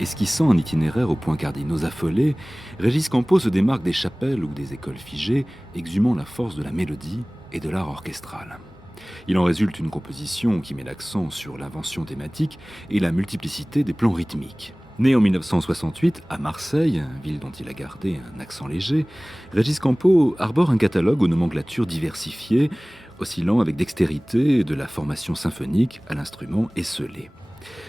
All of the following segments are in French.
Esquissant un itinéraire aux points cardinaux affolés, Régis Campo se démarque des chapelles ou des écoles figées, exhumant la force de la mélodie et de l'art orchestral. Il en résulte une composition qui met l'accent sur l'invention thématique et la multiplicité des plans rythmiques. Né en 1968 à Marseille, ville dont il a gardé un accent léger, Régis Campo arbore un catalogue aux nomenclatures diversifiées, oscillant avec dextérité de la formation symphonique à l'instrument esseulé.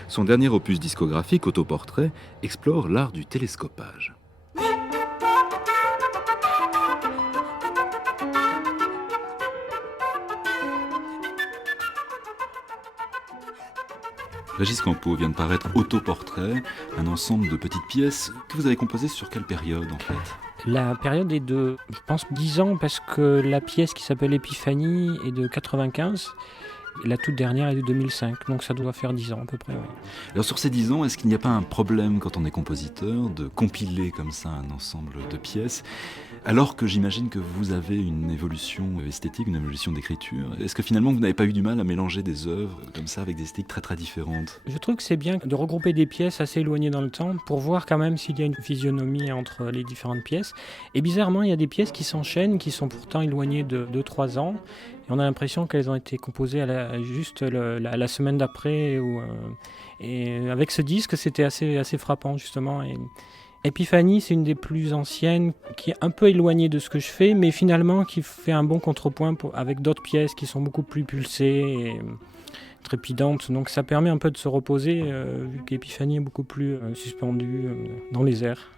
Son dernier opus discographique, Autoportrait, explore l'art du télescopage. Régis Campo vient de paraître Autoportrait, un ensemble de petites pièces que vous avez composées sur quelle période en fait ? La période est de, je pense, 10 ans parce que la pièce qui s'appelle Épiphanie est de 95. La toute dernière est de 2005, donc ça doit faire 10 ans à peu près. Oui. Alors sur ces 10 ans, est-ce qu'il n'y a pas un problème quand on est compositeur de compiler comme ça un ensemble de pièces, alors que j'imagine que vous avez une évolution esthétique, une évolution d'écriture? Est-ce que finalement vous n'avez pas eu du mal à mélanger des œuvres comme ça avec des esthétiques très très différentes? Je trouve que c'est bien de regrouper des pièces assez éloignées dans le temps pour voir quand même s'il y a une physionomie entre les différentes pièces. Et bizarrement, il y a des pièces qui s'enchaînent, qui sont pourtant éloignées de 2-3 ans. Et on a l'impression qu'elles ont été composées juste la semaine d'après. Et avec ce disque, c'était assez frappant justement. Et Épiphanie, c'est une des plus anciennes, qui est un peu éloignée de ce que je fais, mais finalement qui fait un bon contrepoint avec d'autres pièces qui sont beaucoup plus pulsées et trépidantes. Donc ça permet un peu de se reposer, vu qu'Épiphanie est beaucoup plus suspendue dans les airs.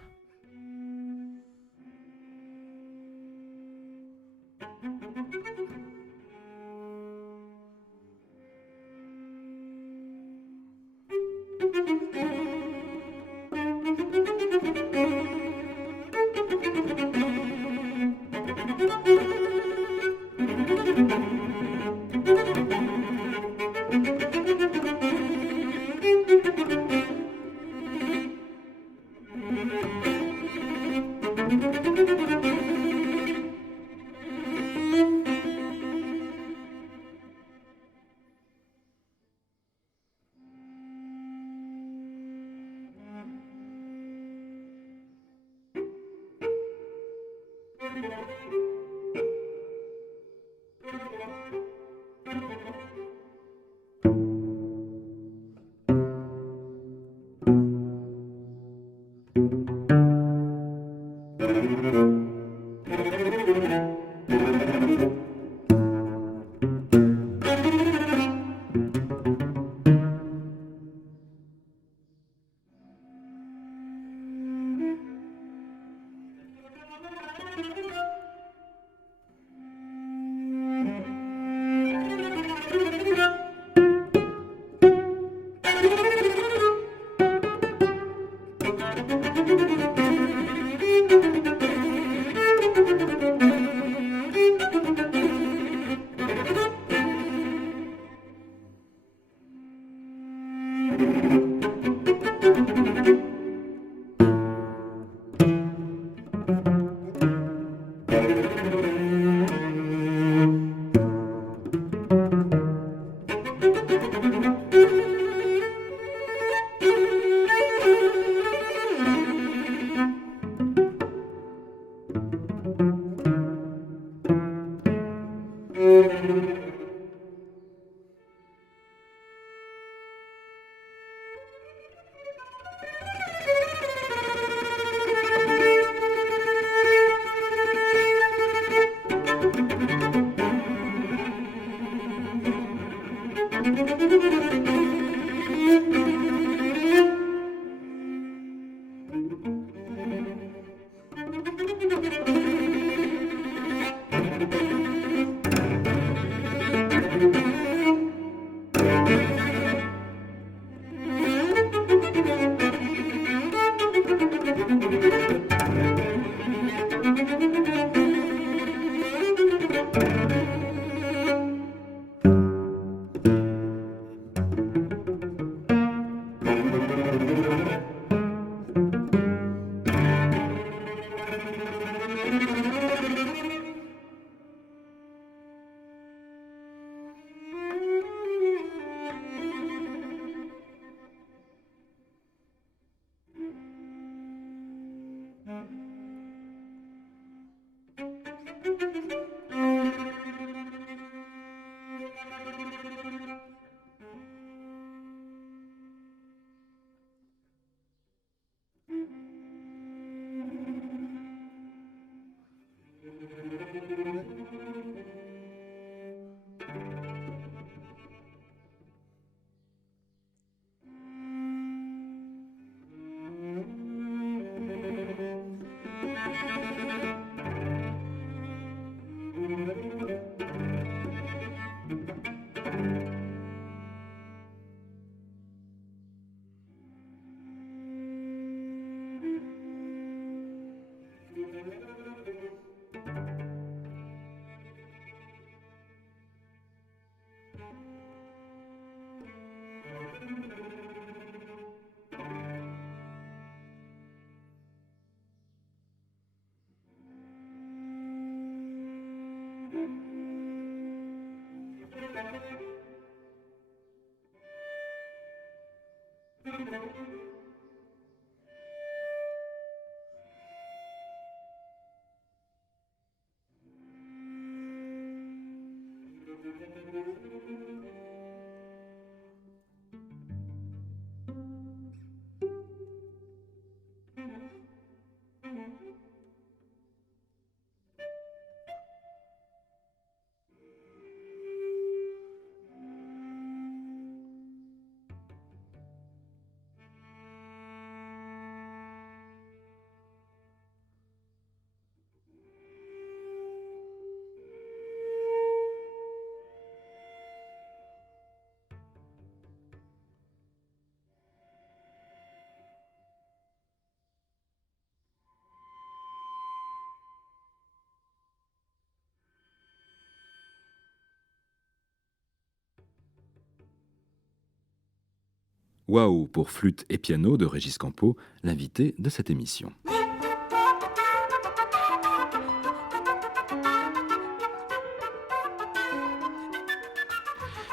Waouh pour flûte et piano de Régis Campo, l'invité de cette émission.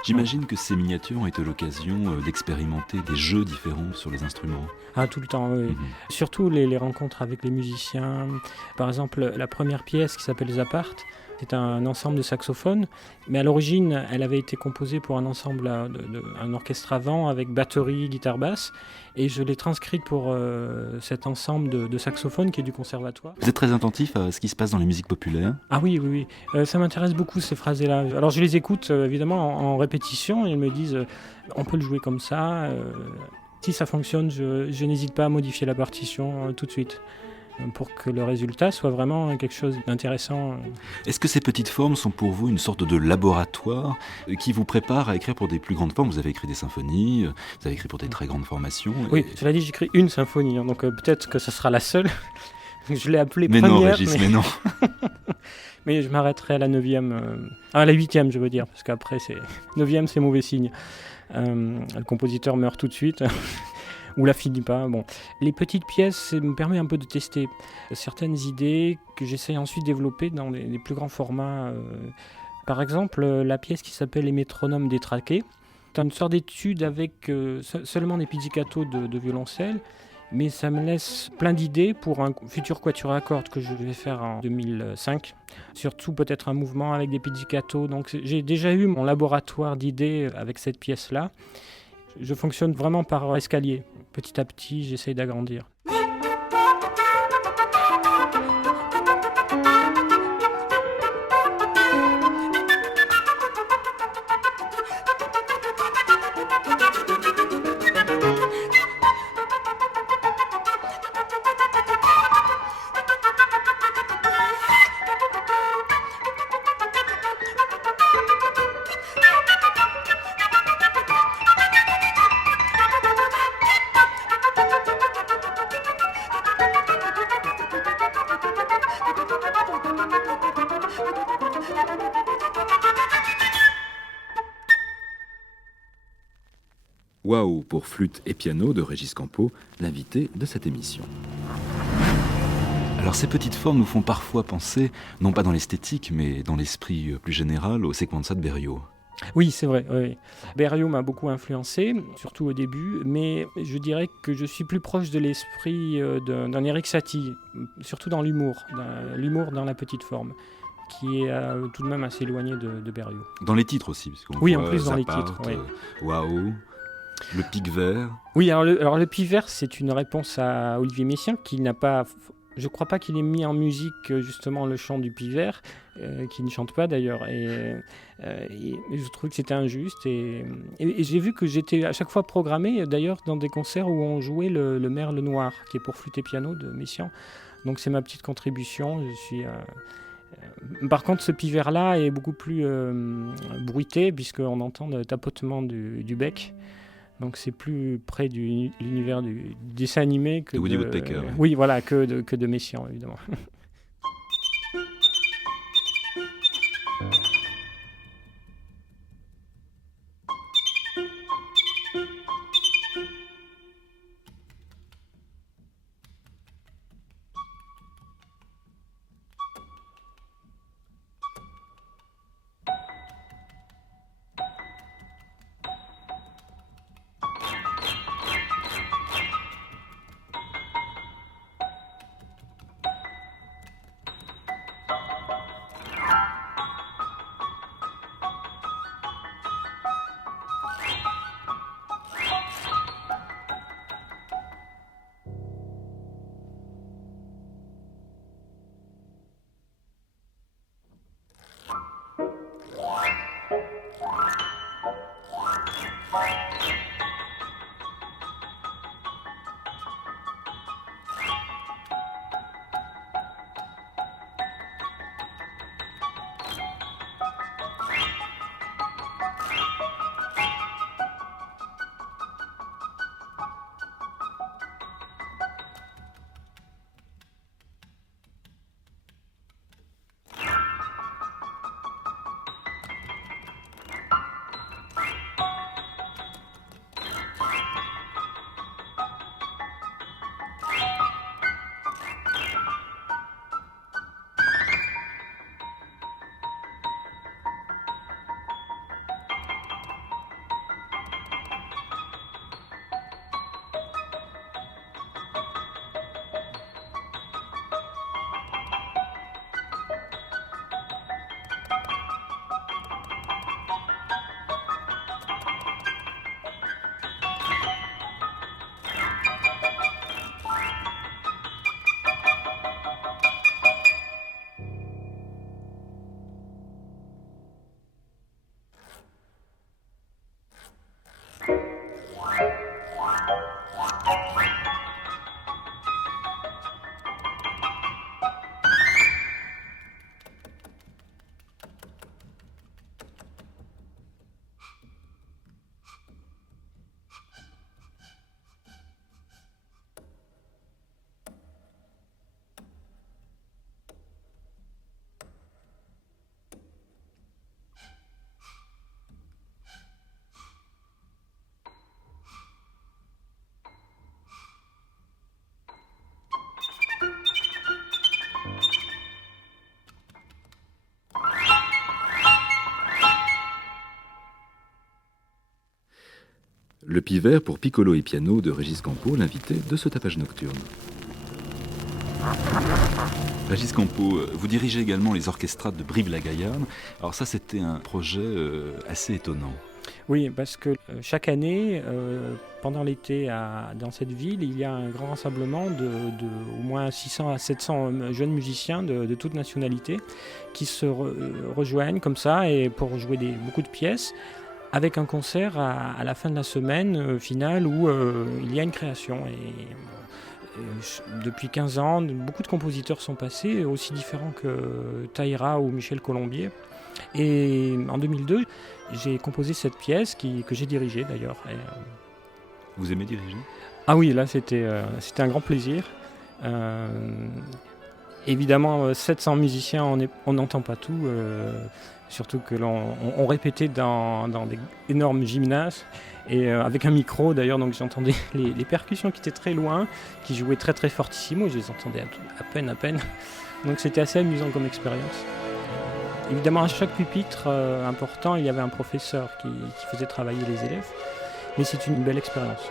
J'imagine que ces miniatures ont été l'occasion d'expérimenter des jeux différents sur les instruments. Ah, tout le temps, oui. Surtout les rencontres avec les musiciens. Par exemple, la première pièce qui s'appelle Zapart, c'est un ensemble de saxophones, mais à l'origine, elle avait été composée pour un ensemble, un orchestre à vent avec batterie, guitare basse, et je l'ai transcrite pour cet ensemble de saxophones qui est du conservatoire. Vous êtes très attentif à ce qui se passe dans les musiques populaires ? Ah oui, oui, oui. Ça m'intéresse beaucoup ces phrases-là. Alors je les écoute évidemment en répétition, et ils me disent on peut le jouer comme ça. Si ça fonctionne, je n'hésite pas à modifier la partition tout de suite, pour que le résultat soit vraiment quelque chose d'intéressant. Est-ce que ces petites formes sont pour vous une sorte de laboratoire qui vous prépare à écrire pour des plus grandes formes ? Vous avez écrit des symphonies, vous avez écrit pour des très grandes formations. Oui, cela dit, j'écris une symphonie, donc peut-être que ce sera la seule. Je l'ai appelée mais première. Non, Régis, mais non. Mais je m'arrêterai à la 9e, à la 8e, je veux dire, parce qu'après, 9e, c'est mauvais signe. Le compositeur meurt tout de suite. Ou la finit pas. Bon. Les petites pièces, ça me permet un peu de tester certaines idées que j'essaye ensuite de développer dans les plus grands formats. Par exemple, la pièce qui s'appelle Les métronomes détraqués. C'est une sorte d'étude avec seulement des pizzicatos de violoncelle, mais ça me laisse plein d'idées pour un futur quatuor à cordes que je vais faire en 2005. Surtout peut-être un mouvement avec des pizzicatos. Donc j'ai déjà eu mon laboratoire d'idées avec cette pièce-là. Je fonctionne vraiment par escalier. Petit à petit, j'essaye d'agrandir. Waouh pour flûte et piano de Régis Campo, l'invité de cette émission. Alors ces petites formes nous font parfois penser, non pas dans l'esthétique, mais dans l'esprit plus général, au Sequenza de Berio. Oui, c'est vrai. Oui. Berio m'a beaucoup influencé, surtout au début, mais je dirais que je suis plus proche de l'esprit d'un Erik Satie, surtout dans l'humour dans la petite forme, qui est tout de même assez éloigné de Berio. Dans les titres aussi, parce qu'on oui, voit en plus Zapart, dans les titres. Oui. Waouh, le pic vert. Oui, alors le pic vert, c'est une réponse à Olivier Messiaen qui n'a pas. Je ne crois pas qu'il ait mis en musique justement le chant du pic vert, qui ne chante pas d'ailleurs. Et je trouve que c'était injuste. Et j'ai vu que j'étais à chaque fois programmé, d'ailleurs, dans des concerts où on jouait le Merle Noir, qui est pour flûte et piano de Messiaen. Donc c'est ma petite contribution. Par contre, ce pic vert-là est beaucoup plus bruité, puisqu'on entend le tapotement du bec. Donc c'est plus près de l'univers du dessin animé que de Woody Woodpecker. Oui, voilà, que de Messiaen, évidemment. Le Pivert pour piccolo et piano de Régis Campo, l'invité de ce tapage nocturne. Régis Campo, vous dirigez également les orchestrades de Brive-la-Gaillarde. Alors ça, c'était un projet assez étonnant. Oui, parce que chaque année, pendant l'été, dans cette ville, il y a un grand rassemblement de au moins 600 à 700 jeunes musiciens de toutes nationalités qui se rejoignent comme ça et pour jouer beaucoup de pièces, avec un concert à la fin de la semaine finale où il y a une création. Depuis 15 ans, beaucoup de compositeurs sont passés, aussi différents que Taïra ou Michel Colombier. Et en 2002, j'ai composé cette pièce que j'ai dirigée d'ailleurs. Vous aimez diriger ? Ah oui, là c'était un grand plaisir. Évidemment, 700 musiciens, on n'entend pas tout. Surtout que on répétait dans des énormes gymnases et avec un micro d'ailleurs, donc j'entendais les percussions qui étaient très loin, qui jouaient très très fortissimo, je les entendais à peine. Donc c'était assez amusant comme expérience. Évidemment, à chaque pupitre important, il y avait un professeur qui faisait travailler les élèves, mais c'est une belle expérience.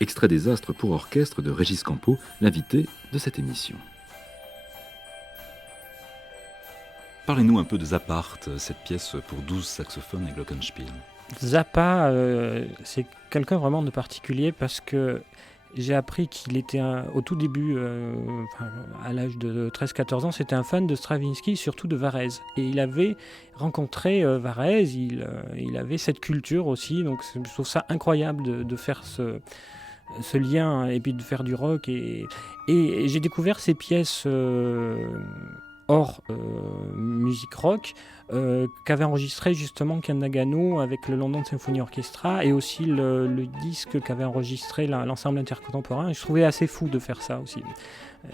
Extrait des Astres pour orchestre de Régis Campo, l'invité de cette émission. Parlez-nous un peu de Zappart, cette pièce pour 12 saxophones et glockenspiel. Zappa, c'est quelqu'un vraiment de particulier parce que j'ai appris qu'il était au tout début, à l'âge de 13-14 ans, c'était un fan de Stravinsky, surtout de Varèse. Et il avait rencontré Varèse, il avait cette culture aussi, donc je trouve ça incroyable de faire ce lien et puis de faire du rock. Et j'ai découvert ces pièces hors musique rock qu'avait enregistré justement Ken Nagano avec le London Symphony Orchestra et aussi le disque qu'avait enregistré l'ensemble intercontemporain. Je trouvais assez fou de faire ça aussi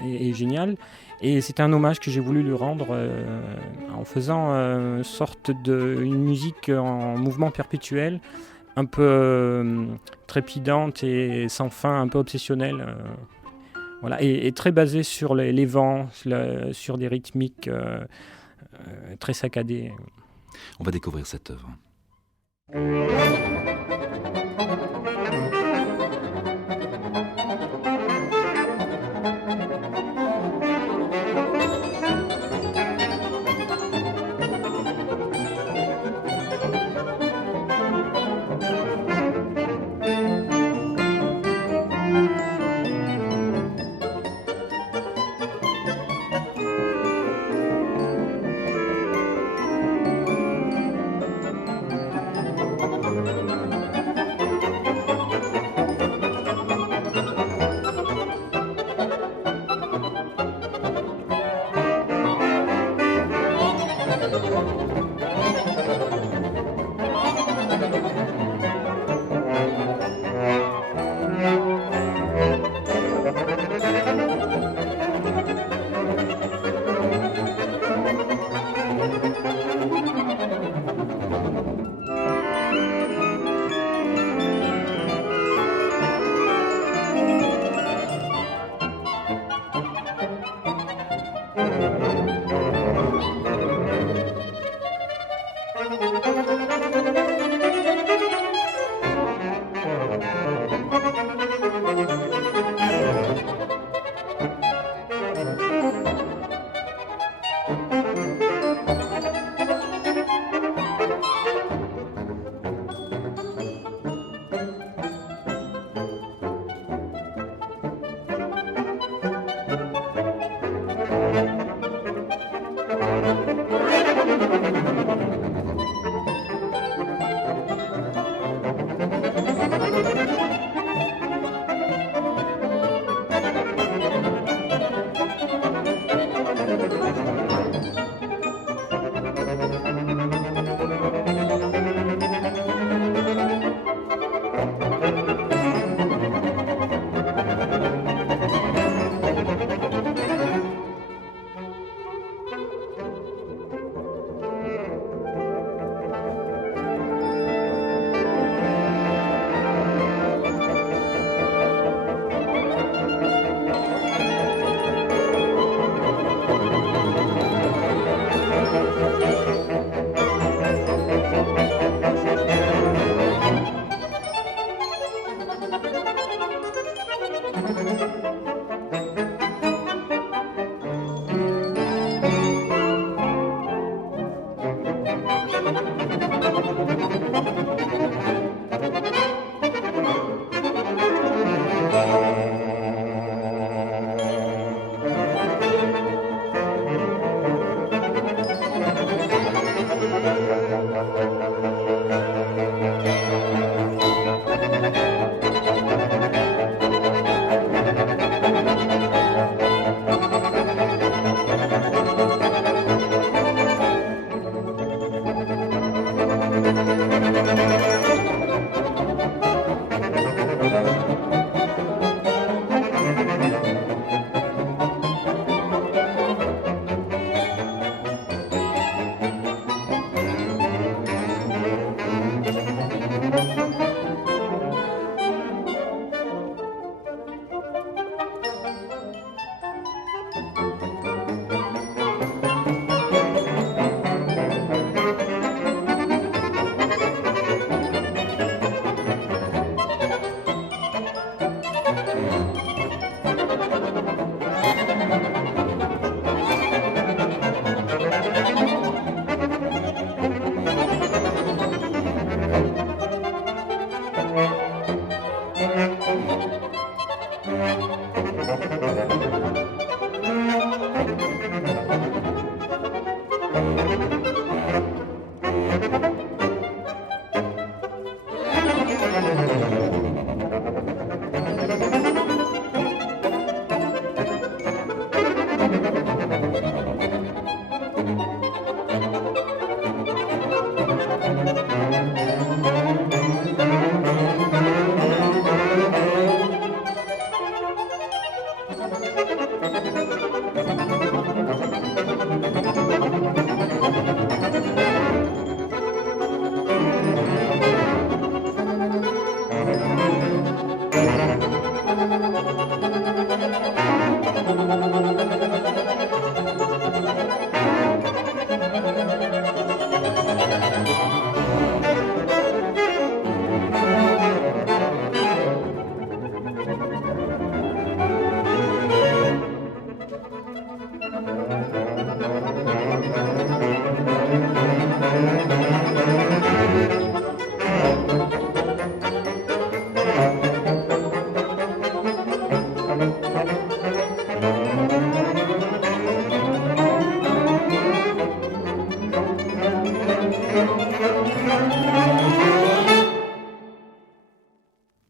et génial. Et c'était un hommage que j'ai voulu lui rendre en faisant une sorte une musique en mouvement perpétuel, un peu trépidante et sans fin, un peu obsessionnelle. Voilà, et très basée sur les vents, sur des rythmiques très saccadées. On va découvrir cette œuvre.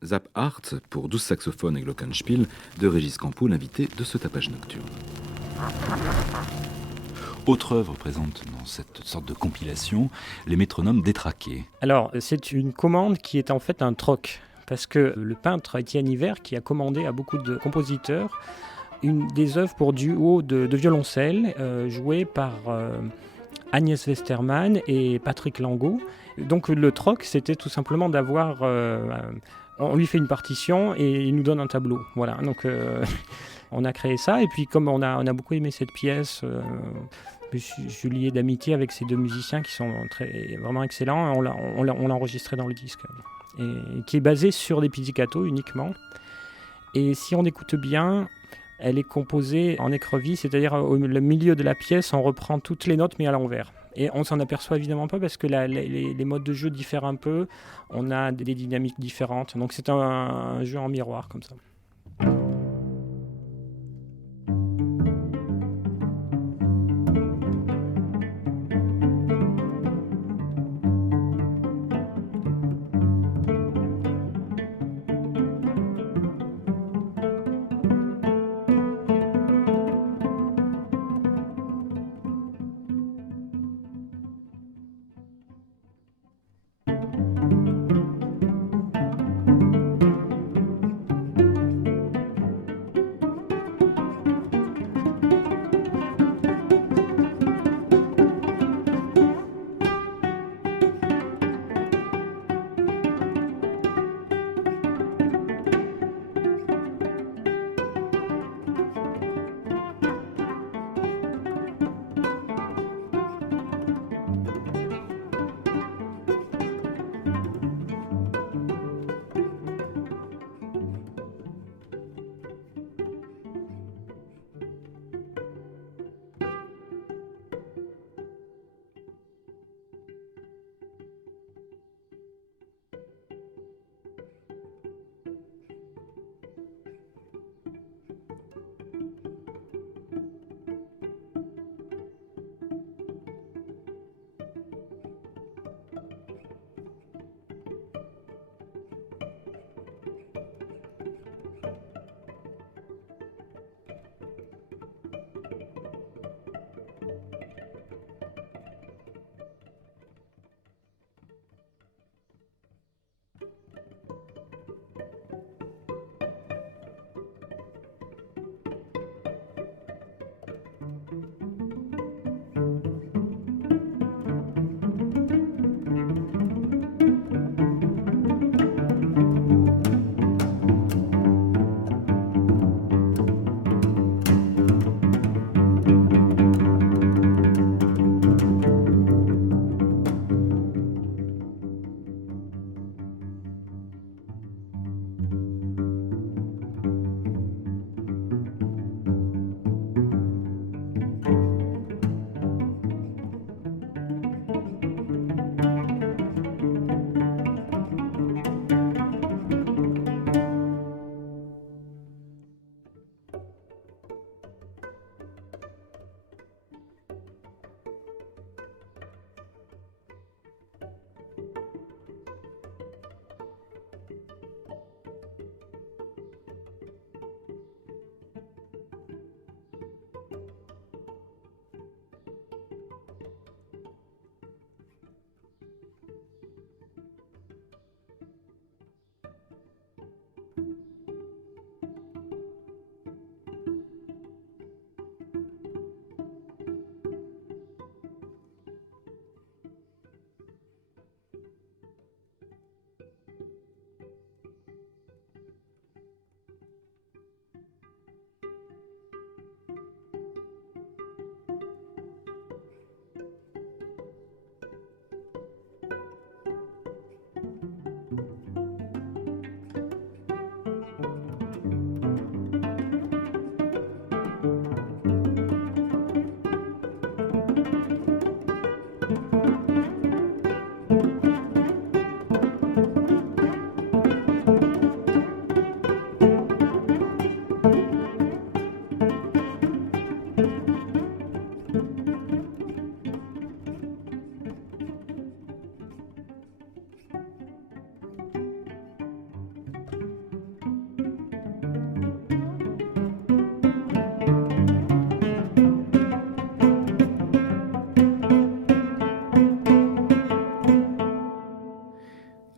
Zap Art pour 12 saxophones et glockenspiel de Régis Campo, l'invité de ce tapage nocturne. Autre œuvre présente dans cette sorte de compilation, les métronomes détraqués. Alors, c'est une commande qui est en fait un troc, parce que le peintre Étienne Hiver, qui a commandé à beaucoup de compositeurs des œuvres pour duo de violoncelle jouées par Agnès Westermann et Patrick Langot. Donc le troc, c'était tout simplement d'avoir... on lui fait une partition et il nous donne un tableau. Voilà, donc on a créé ça. Et puis comme on a beaucoup aimé cette pièce, je suis lié d'amitié avec ces deux musiciens qui sont vraiment excellents. On l'a enregistré dans le disque. Et qui est basé sur des pizzicato uniquement. Et si on écoute bien... Elle est composée en écrevisse, c'est-à-dire au milieu de la pièce, on reprend toutes les notes mais à l'envers. Et on s'en aperçoit évidemment pas parce que les modes de jeu diffèrent un peu, on a des dynamiques différentes, donc c'est un jeu en miroir comme ça.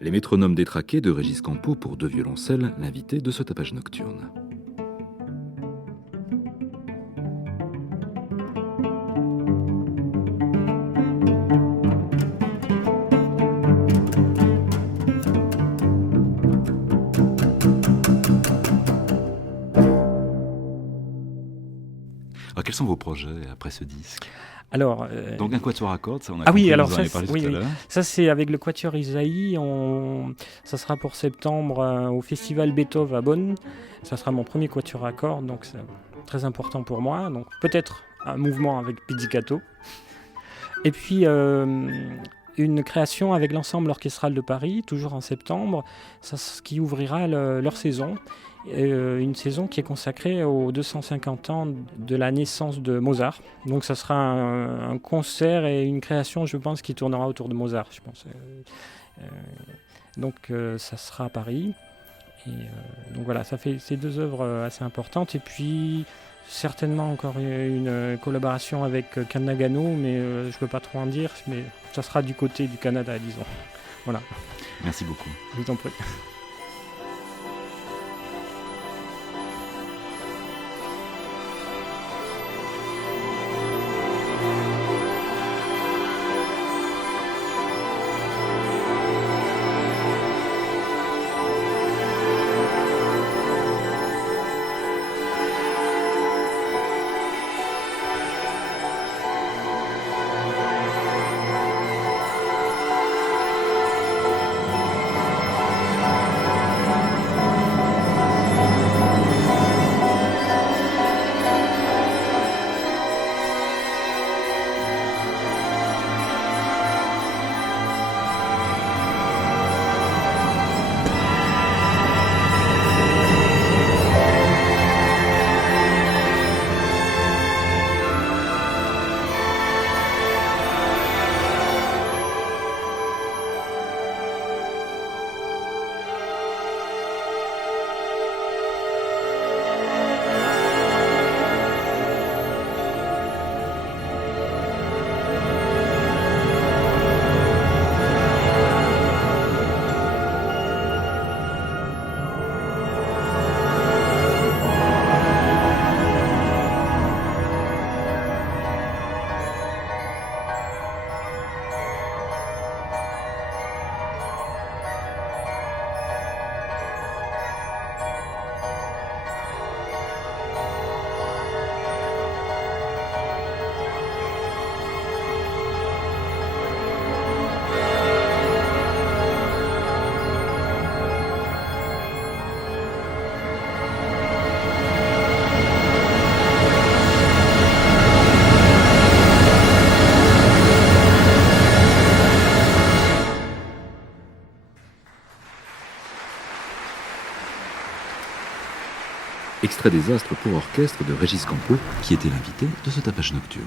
Les métronomes détraqués de Régis Campo pour 2 violoncelles, l'invité de ce tapage nocturne. Alors, quels sont vos projets après ce disque? Alors, Donc un quatuor à cordes, ça on a ah oui, compris, alors vous en ça, avez parlé oui, tout à oui. l'heure. Ça c'est avec le Quatuor Isaïe. Ça sera pour septembre au Festival Beethoven à Bonn. Ça sera mon premier quatuor à cordes, donc c'est très important pour moi. Donc peut-être un mouvement avec Pizzicato. Et puis une création avec l'Ensemble orchestral de Paris, toujours en septembre, qui ouvrira leur saison. Une saison qui est consacrée aux 250 ans de la naissance de Mozart. Donc ça sera un concert et une création, je pense, qui tournera autour de Mozart, je pense. Donc ça sera à Paris. Et donc voilà, ça fait ces 2 œuvres assez importantes. Et puis certainement encore une collaboration avec Ken Nagano, mais je ne peux pas trop en dire, mais ça sera du côté du Canada, disons. Voilà. Merci beaucoup. Je vous en prie. Extrait des Astres pour orchestre de Régis Campo, qui était l'invité de ce tapage nocturne.